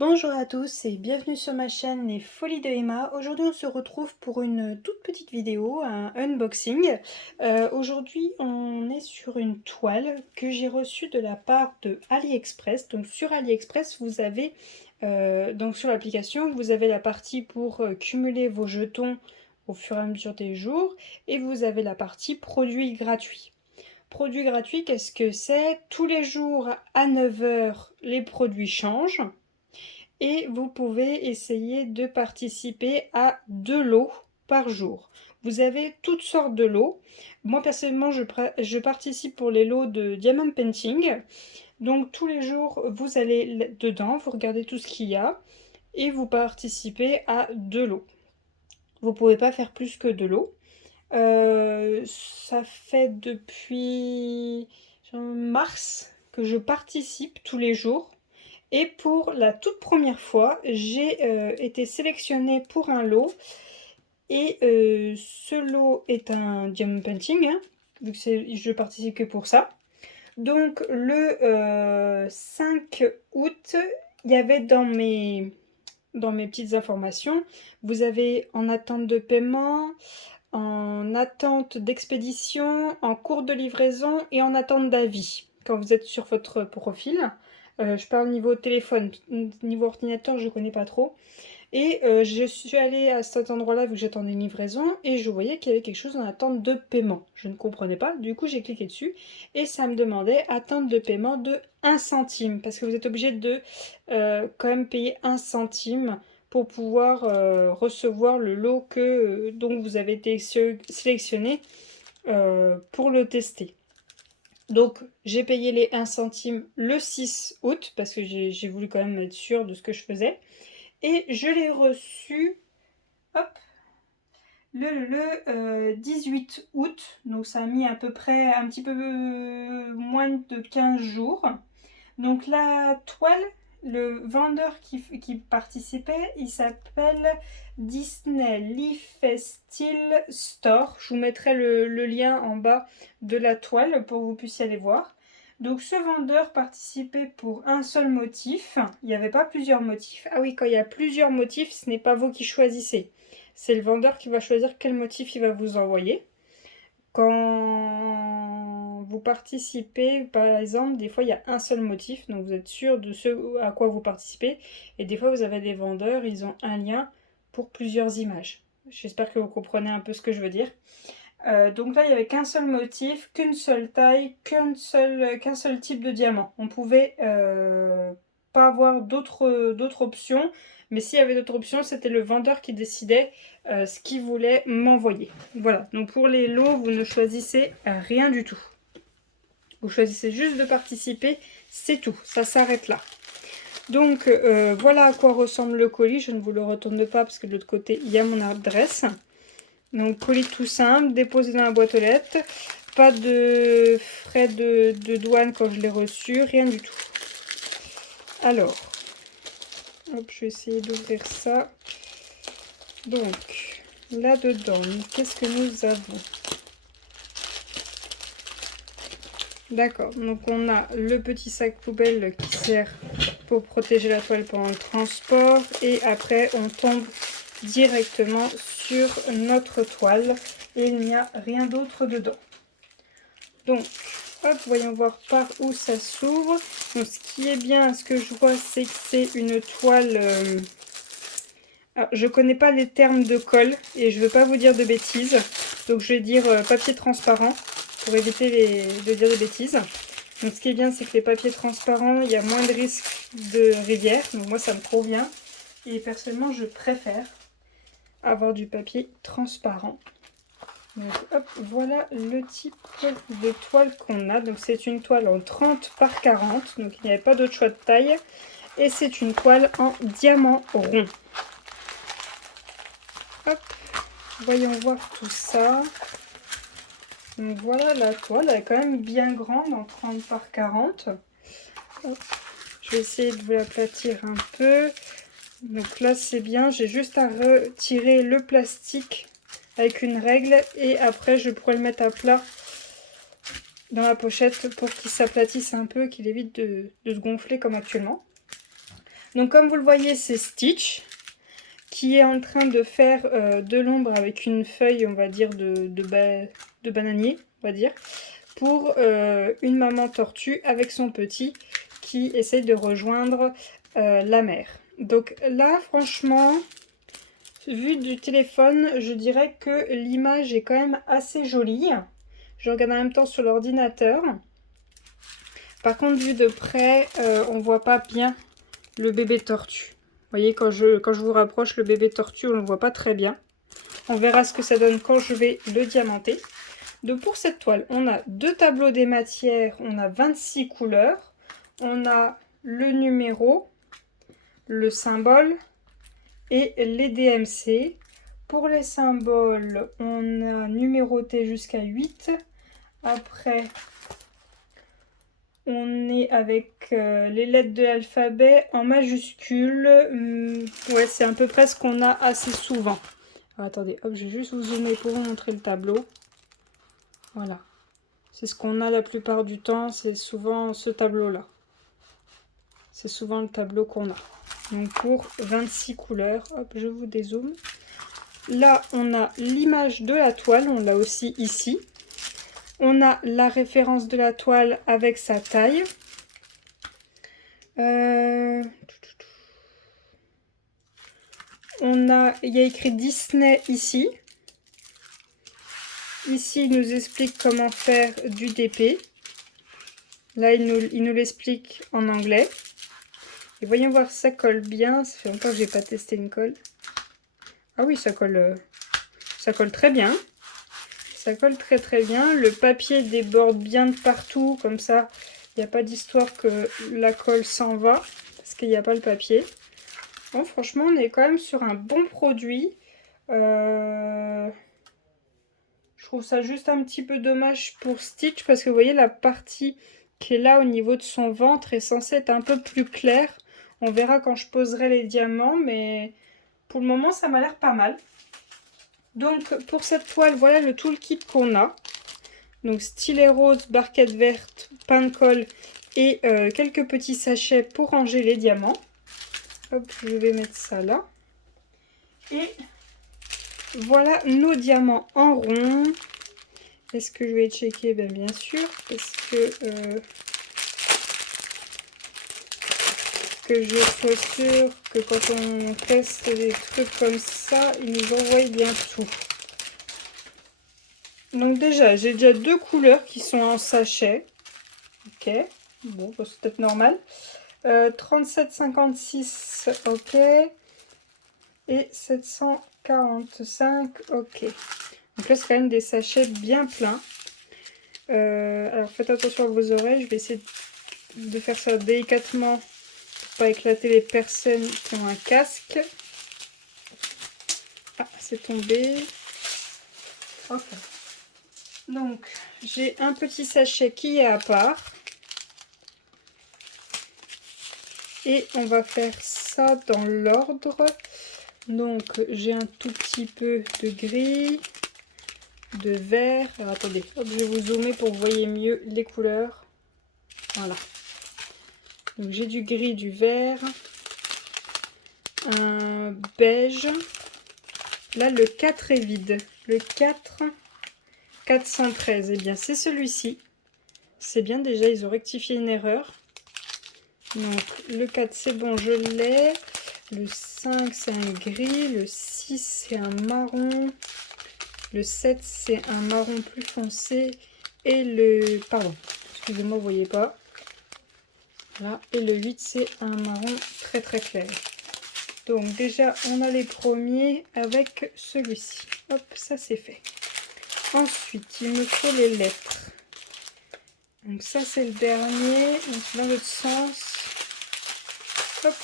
Bonjour à tous et bienvenue sur ma chaîne Les Folies de Emma. Aujourd'hui on se retrouve pour une toute petite vidéo, un unboxing. Aujourd'hui on est sur une toile que j'ai reçue de la part de AliExpress. Donc sur AliExpress vous avez, donc sur l'application, vous avez la partie pour cumuler vos jetons au fur et à mesure des jours et vous avez la partie produits gratuits. Produits gratuits, qu'est-ce que c'est? Tous les jours à 9 heures les produits changent. Et vous pouvez essayer de participer à 2 lots par jour. Vous avez toutes sortes de lots. Moi personnellement je participe pour les lots de Diamond Painting. Donc tous les jours vous allez dedans, vous regardez tout ce qu'il y a et vous participez à 2 lots. Vous ne pouvez pas faire plus que 2 lots. Ça fait depuis mars que je participe tous les jours. Et pour la toute première fois, j'ai été sélectionnée pour un lot. Et ce lot est un diamond painting, hein, vu que je participe que pour ça. Donc le 5 août, il y avait dans mes petites informations, vous avez en attente de paiement, en attente d'expédition, en cours de livraison et en attente d'avis quand vous êtes sur votre profil. Je parle niveau téléphone, niveau ordinateur je connais pas trop. Et je suis allée à cet endroit-là vu que j'attendais une livraison et je voyais qu'il y avait quelque chose en attente de paiement. Je ne comprenais pas, du coup j'ai cliqué dessus et ça me demandait attente de paiement de 1 centime parce que vous êtes obligé de quand même payer 1 centime pour pouvoir recevoir le lot que dont vous avez été sélectionné pour le tester. Donc j'ai payé les 1 centime le 6 août parce que j'ai voulu quand même être sûre de ce que je faisais. Et je l'ai reçu hop, le 18 août. Donc ça a mis à peu près un petit peu moins de 15 jours. Donc la toile, le vendeur qui participait, il s'appelle Disney Leaf Style Store. Je vous mettrai le lien en bas de la toile pour que vous puissiez aller voir. Donc ce vendeur participait pour un seul motif. Il n'y avait pas plusieurs motifs. Ah oui, quand il y a plusieurs motifs, ce n'est pas vous qui choisissez. C'est le vendeur qui va choisir quel motif il va vous envoyer. Quand vous participez, par exemple, des fois il y a un seul motif, donc vous êtes sûr de ce à quoi vous participez. Et des fois vous avez des vendeurs, ils ont un lien pour plusieurs images. J'espère que vous comprenez un peu ce que je veux dire. Donc là il n'y avait qu'un seul motif, qu'une seule taille, qu'un seul type de diamant. On pouvait pas avoir d'autres options, mais s'il y avait d'autres options, c'était le vendeur qui décidait ce qu'il voulait m'envoyer. Voilà, donc pour les lots, vous ne choisissez rien du tout. Vous choisissez juste de participer, c'est tout, ça s'arrête là. Donc voilà à quoi ressemble le colis, je ne vous le retourne pas parce que de l'autre côté, il y a mon adresse. Donc colis tout simple, déposé dans la boîte aux lettres, pas de frais de douane quand je l'ai reçu, rien du tout. Alors, hop, je vais essayer d'ouvrir ça. Donc, là-dedans, qu'est-ce que nous avons? D'accord, donc on a le petit sac poubelle qui sert pour protéger la toile pendant le transport. Et après, on tombe directement sur notre toile et il n'y a rien d'autre dedans. Donc, hop, voyons voir par où ça s'ouvre. Donc, ce qui est bien, ce que je vois, c'est que c'est une toile... Alors, je connais pas les termes de colle et je veux pas vous dire de bêtises. Donc, je vais dire papier transparent pour éviter de dire des bêtises. Donc, ce qui est bien, c'est que les papiers transparents, il y a moins de risques de rivière. Donc, moi, ça me convient. Et personnellement, je préfère avoir du papier transparent. Donc, hop, voilà le type de toile qu'on a. Donc c'est une toile en 30 par 40. Donc il n'y avait pas d'autre choix de taille. Et c'est une toile en diamant rond. Hop, voyons voir tout ça. Donc voilà la toile. Elle est quand même bien grande en 30 par 40. Hop, je vais essayer de vous l'aplatir un peu. Donc là c'est bien. J'ai juste à retirer le plastique avec une règle et après je pourrais le mettre à plat dans la pochette pour qu'il s'aplatisse un peu, qu'il évite de se gonfler comme actuellement. Donc comme vous le voyez, c'est Stitch qui est en train de faire de l'ombre avec une feuille, on va dire, de bananier, on va dire, pour une maman tortue avec son petit qui essaye de rejoindre la mer. Donc là, franchement, vu du téléphone, je dirais que l'image est quand même assez jolie. Je regarde en même temps sur l'ordinateur. Par contre, vu de près, on voit pas bien le bébé tortue. Vous voyez, quand je vous rapproche le bébé tortue, on ne le voit pas très bien. On verra ce que ça donne quand je vais le diamanter. Donc pour cette toile, on a 2 tableaux des matières, on a 26 couleurs. On a le numéro, le symbole et les DMC. Pour les symboles, on a numéroté jusqu'à 8. Après, on est avec les lettres de l'alphabet en majuscule. Ouais, c'est à peu près ce qu'on a assez souvent. Alors, attendez, hop, je vais juste vous zoomer pour vous montrer le tableau. Voilà. C'est ce qu'on a la plupart du temps, c'est souvent ce tableau-là. C'est souvent le tableau qu'on a. Donc pour 26 couleurs, hop, je vous dézoome. Là, on a l'image de la toile, on l'a aussi ici. On a la référence de la toile avec sa taille. Il y a écrit Disney ici. Ici, il nous explique comment faire du DP. Là, il nous l'explique en anglais. Et voyons voir si ça colle bien. Ça fait longtemps que je n'ai pas testé une colle. Ah oui, ça colle très bien. Ça colle très très bien. Le papier déborde bien de partout. Comme ça, il n'y a pas d'histoire que la colle s'en va. Parce qu'il n'y a pas le papier. Bon, franchement, on est quand même sur un bon produit. Je trouve ça juste un petit peu dommage pour Stitch. Parce que vous voyez, la partie qui est là au niveau de son ventre est censée être un peu plus claire. On verra quand je poserai les diamants. Mais pour le moment, ça m'a l'air pas mal. Donc pour cette toile, voilà le toolkit qu'on a. Donc stylet rose, barquette verte, pain de colle et quelques petits sachets pour ranger les diamants. Hop, je vais mettre ça là. Et voilà nos diamants en rond. Est-ce que je vais checker? Bien sûr, parce que je sois sûre que quand on teste des trucs comme ça, ils nous envoient bien tout. Donc déjà, j'ai déjà 2 couleurs qui sont en sachet. Ok, bon, c'est peut-être normal. 37,56, ok. Et 745, ok. Donc là, c'est quand même des sachets bien pleins. Alors, faites attention à vos oreilles. Je vais essayer de faire ça délicatement pour pas éclater les personnes qui ont un casque. Ah, c'est tombé. Ok. Donc, j'ai un petit sachet qui est à part. Et on va faire ça dans l'ordre. Donc, j'ai un tout petit peu de gris, de vert. Alors, attendez, hop, je vais vous zoomer pour que vous voyez mieux les couleurs. Voilà. Donc, j'ai du gris, du vert, un beige. Là, le 4 est vide. Le 4, 413. Eh bien, c'est celui-ci. C'est bien, déjà, ils ont rectifié une erreur. Donc, le 4, c'est bon, je l'ai. Le 5, c'est un gris. Le 6, c'est un marron. Le 7, c'est un marron plus foncé. Et le... Pardon, excusez-moi, vous voyez pas. Là. Et le 8, c'est un marron très très clair. Donc déjà, on a les premiers avec celui-ci. Hop, ça c'est fait. Ensuite, il me faut les lettres. Donc ça, c'est le dernier. Donc dans l'autre sens. Hop.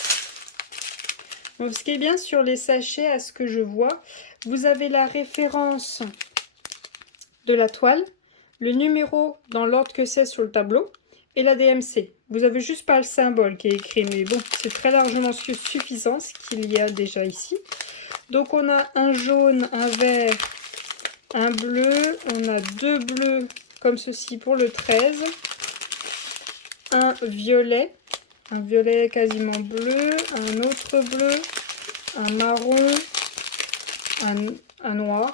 Donc ce qui est bien sur les sachets, à ce que je vois, vous avez la référence de la toile, le numéro dans l'ordre que c'est sur le tableau et la DMC. Vous avez juste pas le symbole qui est écrit, mais bon, c'est très largement suffisant ce qu'il y a déjà ici. Donc on a un jaune, un vert, un bleu, on a 2 bleus comme ceci pour le 13, un violet un violet quasiment bleu, un autre bleu, un marron, un noir,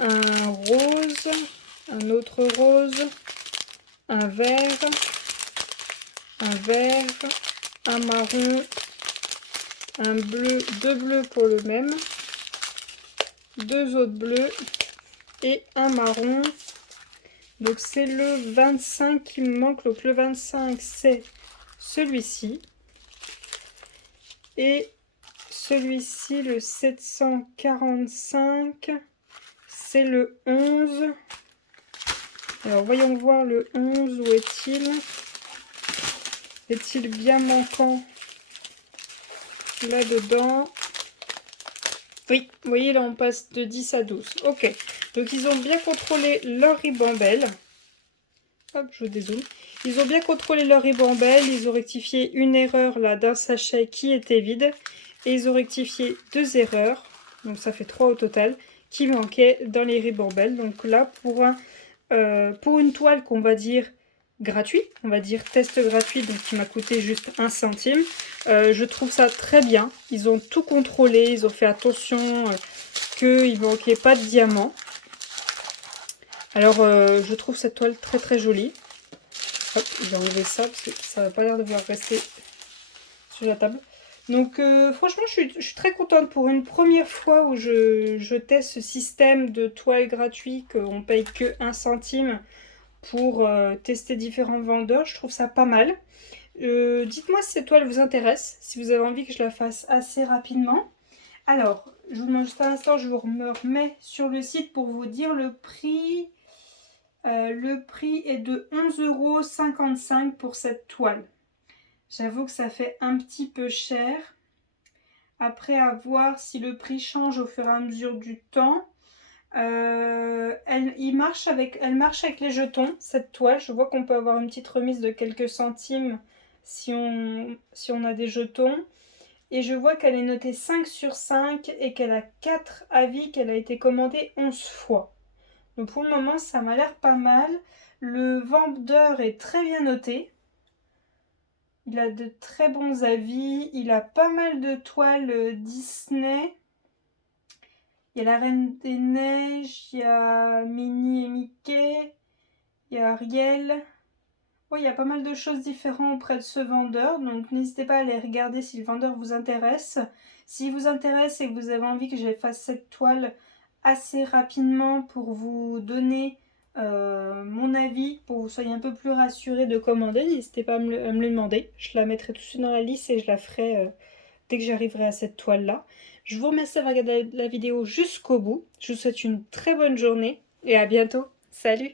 un rose, un autre rose, un vert, un marron, un bleu, deux bleus pour le même, deux autres bleus et un marron. Donc c'est le 25 qui me manque, donc le 25 c'est celui-ci. Et celui-ci, le 745, c'est le 11. Alors voyons voir le 11, où est-il? Est-il bien manquant là-dedans? Oui, vous voyez là on passe de 10 à 12. Ok, donc ils ont bien contrôlé leur ribambelle. Hop, je vous dézoome. Ils ont bien contrôlé leur ribambelle, ils ont rectifié une erreur là d'un sachet qui était vide. Et ils ont rectifié 2 erreurs, donc ça fait 3 au total, qui manquaient dans les ribambelles. Donc là, pour une toile qu'on va dire gratuit, on va dire test gratuit, donc qui m'a coûté juste 1 centime, je trouve ça très bien. Ils ont tout contrôlé, ils ont fait attention qu'il ne manquait pas de diamants. Alors je trouve cette toile très très jolie. Hop, j'ai enlevé ça parce que ça n'a pas l'air de vouloir rester sur la table. Donc franchement je suis très contente pour une première fois où je teste ce système de toile gratuit, qu'on paye que 1 centime pour tester différents vendeurs. Je trouve ça pas mal. Dites-moi si cette toile vous intéresse, si vous avez envie que je la fasse assez rapidement. Alors, je vous demande juste un instant, je me remets sur le site pour vous dire le prix. Le prix est de 11,55 € pour cette toile. J'avoue que ça fait un petit peu cher. Après, à voir si le prix change au fur et à mesure du temps. Elle marche avec les jetons, cette toile. Je vois qu'on peut avoir une petite remise de quelques centimes si on a des jetons. Et je vois qu'elle est notée 5 sur 5 et qu'elle a 4 avis, qu'elle a été commandée 11 fois. Donc pour le moment, ça m'a l'air pas mal. Le vendeur est très bien noté. Il a de très bons avis. Il a pas mal de toiles Disney. Il y a la Reine des Neiges, il y a Minnie et Mickey, il y a Ariel. Oui, il y a pas mal de choses différentes auprès de ce vendeur. Donc n'hésitez pas à aller regarder si le vendeur vous intéresse. S'il vous intéresse et que vous avez envie que je fasse cette toile assez rapidement pour vous donner mon avis, pour que vous soyez un peu plus rassuré de commander, n'hésitez pas à me le demander. Je la mettrai tout de suite dans la liste et je la ferai dès que j'arriverai à cette toile-là. Je vous remercie d'avoir regardé la vidéo jusqu'au bout. Je vous souhaite une très bonne journée et à bientôt. Salut!